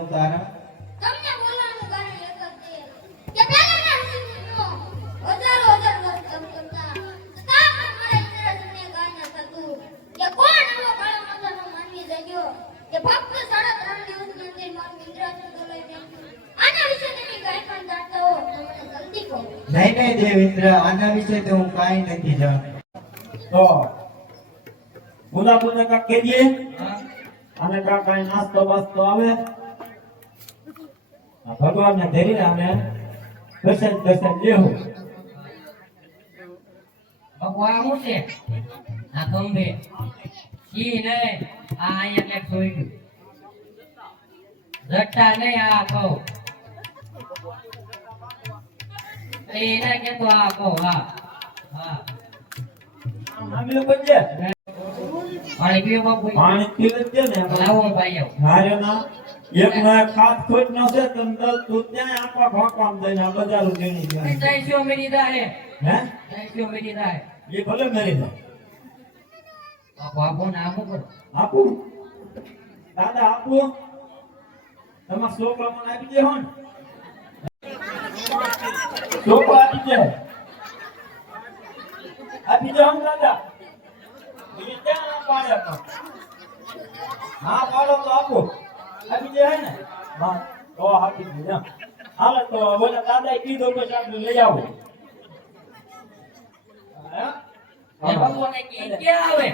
બોલવાનું તારા? તમને બોલવાનું કારણ એક જ છે કે પહેલાના ઋષિમુનિઓ હજારો વર્ષ તપ કરતા છતાં પણ મારા ઇન્દ્રજીને કાંઈ ન થતું કે કોણ એવો કાળો માથાનો માનવી જગ્યો કે ફક્ત 3.5 દિવસની અંદર મારું ઇન્દ્રજી તો લઈ ગયું. આના વિશે તમે કાંઈ પણ જાણતા હો તો મને જલ્દી કહો. નહીં દેવેન્દ્ર, આના વિશે તો હું કાંઈ નથી જાણતો. તો બોલા કાક કેજે અને કાક કાંઈ નાસ્તો બાસ્તો આવે ભગવાનને ધરીને અમે દર્શન લેવું. ભગવાન શું છે આ ગંભે ઈ નહીં આ અહીંયા ક્યાંક જોઈ ગયું રટ્ટા નહીં આ કહું એને કેતો આ કહું હા હા અમે બજે પાણી પીવો બાપુ પાણી પીવે છે ને લાવો ભાઈ આવો મારે ના એક ના ખાત ખોટ ન છે તો તું ત્યાં આપા ભોકામ દઈને આ બજારું દેણી જાય. જઈશો મેરી દાહે હે જઈશો મેરી દાહે એ ભલે મેરી દો બાપુ નામ કરો આપું દાદા આપું તમારા છોકરા મને આપી દે હો ને છોકરો આપી દે હો ને દાદા એ ક્યાં ના પાડે તો હા પાડો તો આપો આપી દે હે ને હા તો આપી દે હાલે તો બોલે દાદા કીધું કે આપણે લઈ આવો એ ભગવાને ક્યાં આવે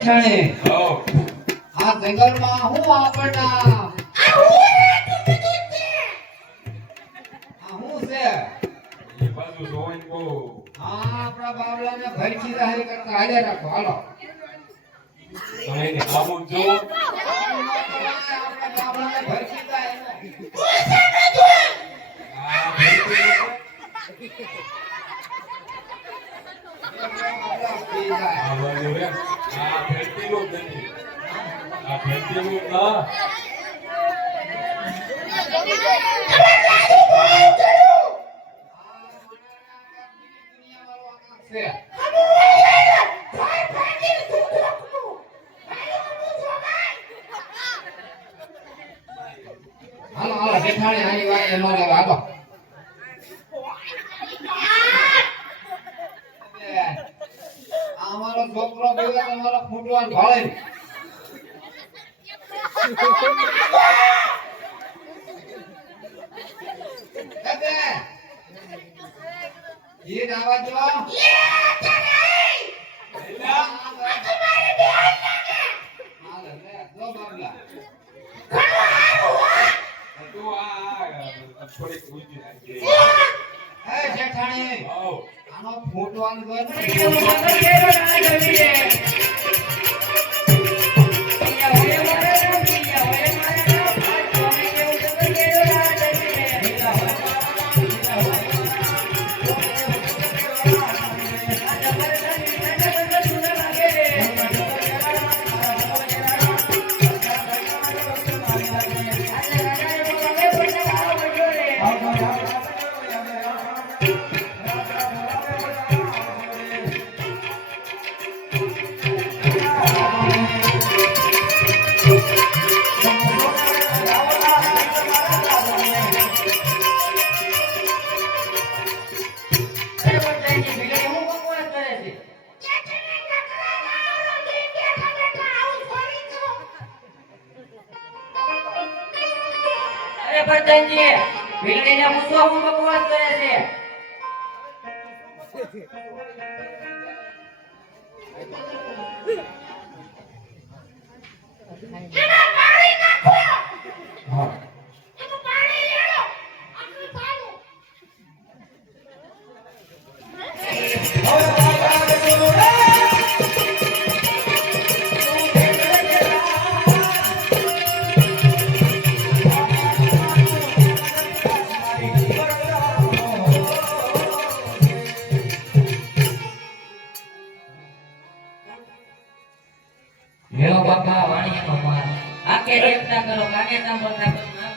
ઠાણે આ જંગલમાં હું આપણા આ હું છે એ બાજુ જોઈને બહુ હા આપણા બાવલાને ભરખી જાહેર કરતા હાલે રાખો હાલો તમે એને આવું જો આપણા બાવલાને ભરખી જાહેર આ ભરતી આ બાજુ રે આ ભરતીનું જ નથી આ ભરતીનું ના છે હાલો હાલો જેઠાણી આની વાય અમારે હાલો અમારો છોકરો ભેગા તમારો ફૂટવાન ભાળે ये आवाज जो આનો ફૂટવાનું પ્રધાનજી ભીલડીને પૂછો હું બકવાસ કરે છે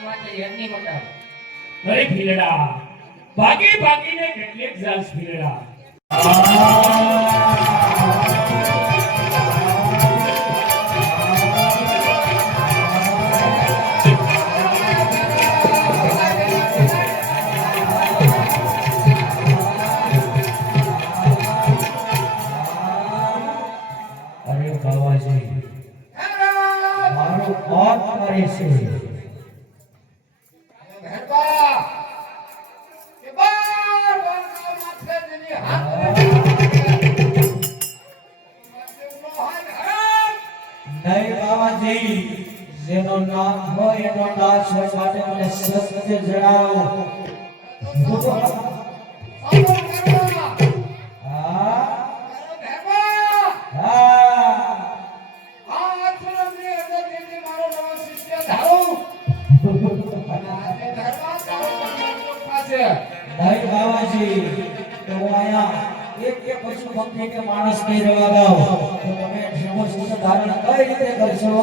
માથે યજ્ઞ મટાવ અરે ભીલડા ભાગી ભાગીને કેટલીક જાસ ભીલડા અરે બાવાજી મારો કોપ કરે છે નહીં બાવાજી જેનો નામ હોય એનો નાશ હોય માટે મને સત્ય જણાવો હા હા નહીં બાવાજી તો હું અહીંયા એક પશુ પંખી કે માણસ નહીં રહેવા દઉં તો તમે સમસ્ત ધારણ કઈ રીતે કરશો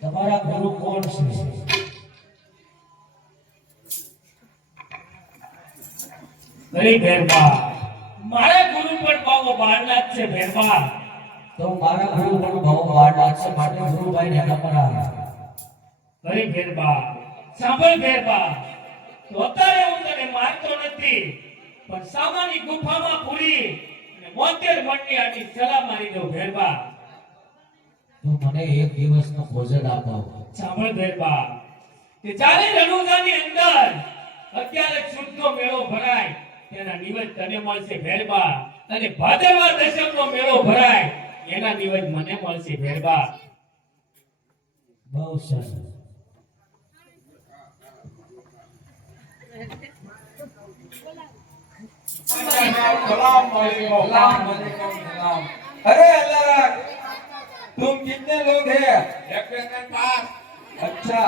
તમારા ગુરુ કોણ છે અરે ભેરબા મારા ગુરુ પણ બાવો બાળના જ છે ભેરબા તો મારા ગુરુ પણ બહુ વાર લાગશે માટે ગુરુભાઈ ને નમરા અરે ભેરબા સાંભળ ભેરબા તો અત્યારે હું તને મારતો નથી પણ સામાની ગુફામાં પૂરી અને 72 મણની આટી સલા મારી દઉં ભેરબા તો મને એક દિવસનો ભોજન આપો સાંભળ ભેરબા કે જ્યારે રણુજાની અંદર અત્યારે શુદ્ધનો મેળો ભરાય તેના નિવેદ તને મળશે ભેરબા અને ભાદરવા દશમનો મેળો ભરાય એના નિવેદ મને મળશે ભેરબા બહુ સરસ अरे अल्लाह तुम कितने लोग हैं? अच्छा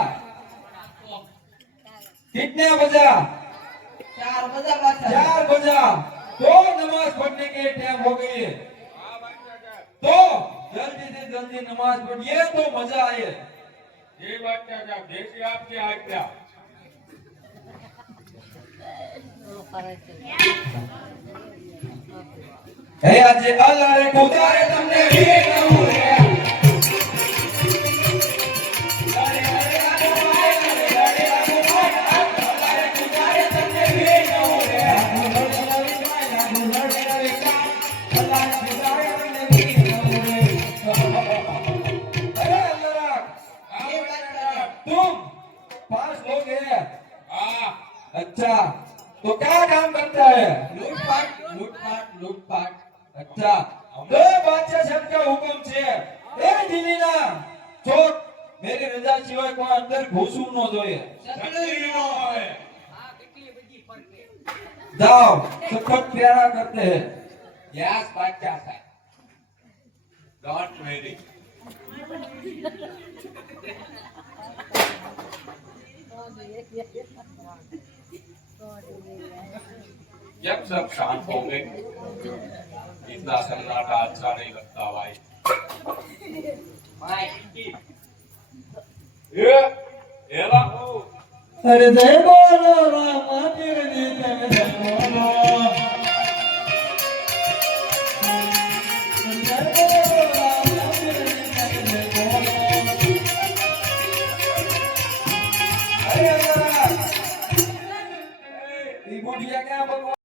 कितने बजा? 4 बजा तो नमाज पढ़ने के टाइम हो गई है तो जल्दी से जल्दी नमाज पढ़िए तो मजा आए ये बात क्या जैसे आपकी आज्ञा हे आज अल्लाह रे खुदारे तुमने भी कहूं रे 5 लोग हैं। हाँ अच्छा, तो क्या काम करता है? लूटपाट लूटपाट लूटपाट अच्छा, तो बादशाह साहब का हुक्म છે એ દિલ્હીના ચોક મેરી રજા સિવાય કોઈ અંદર ઘૂસવું ન જોઈએ. सगड़ी नो है जाओ, सखत प्यारा करते हैं. यस बादशाह साहब डोंट वेरी जब सब शांत हो गए इतना सन्नाटा अच्छा नहीं लगता भाई ये बाबू अरे जय बोलो राम तेरे गीत में जय बोलो जय बोलो राम तेरे गीत में जय बोलो अरे अंदर ये बुढ़िया क्या भगवान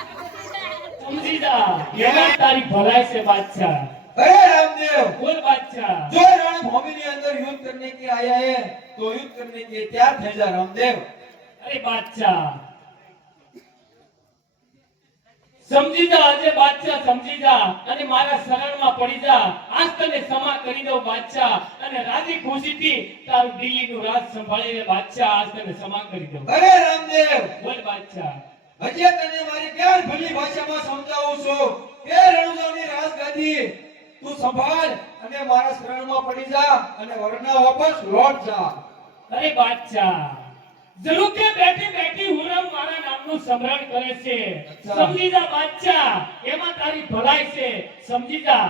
समझी जा ये बात तारी भलाई से बादशाह अरे रामदेव बोल बादशाह जो रणभूमि के अंदर युद्ध करने के आया है तो युद्ध करने के तैयार थे जा रामदेव अरे बादशाह समझी जा अजय बादशाह समझी जा અને મારા શરણમાં પડી જા આજ તને ક્ષમા કરી દઉં બાદશાહ અને રાજી ખુશીથી તારું દિલ્હીનું રાજ સંભાળીને બાદશાહ આજ તને ક્ષમા કરી દઉં अरे रामदेव બોલ બાદશાહ હજી તને મારી ક્યાં ભલી ભાષામાં સમજાવું છું કે રણુજાની રાજગાદી તું સંભાળ અને મારા શરણમાં પડી જા અને વરના વાપસ લौट જા અરે બાદશાહ જરૂર કે બેઠી બેઠી હુરમ મારા નામનું સ્મરણ કરે છે સમજી જા બાદશાહ એમાં તારી ભલાઈ છે સમજી જા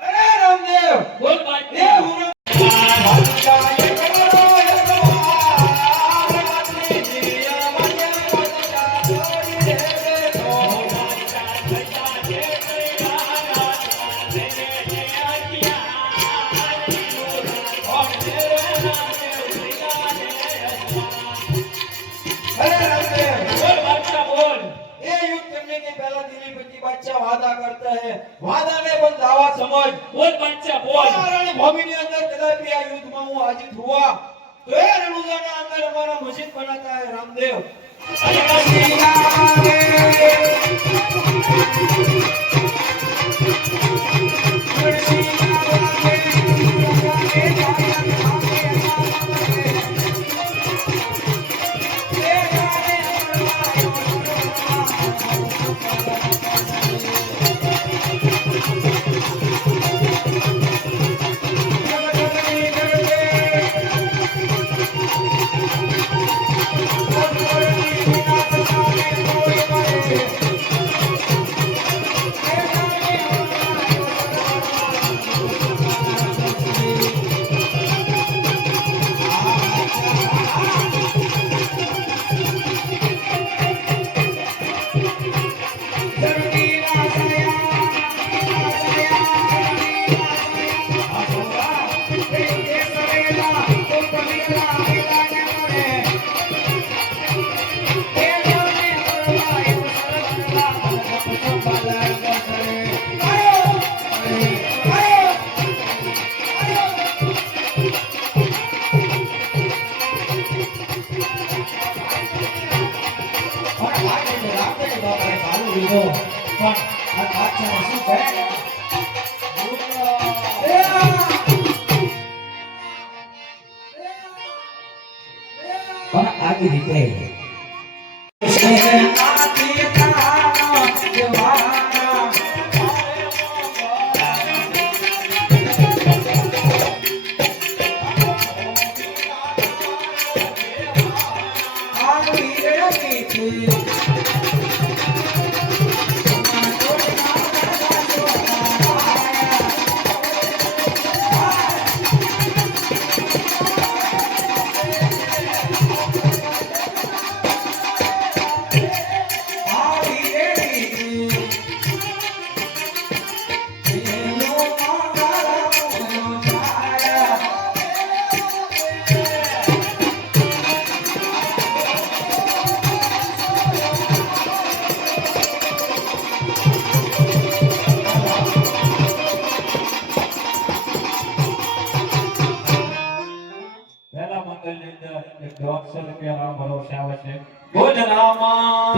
અરે રામદેવ બોલ એ બાદશાહ હુરમ બાદશાહ એ કરો એ બોલ બાદશાહ બોલ ये युद्ध करने के पहला दिलीपति बादशाह वादा करता है वादा ने पण दावा समझ બોલ बादशाह बोल रणभूमि के अंदर कदापि आ युद्ध में हूँ हाजिर हुआ तो ये रणुजाना अंदर हमारा मस्जिद बनाता है रामदेव अरे આવી રીતે શેનાથી તારા જવાના આવી રે મીઠી પહેલા મંગલની અંદર 100 રૂપિયા ભરોસે આવે છે. ભોજનામાં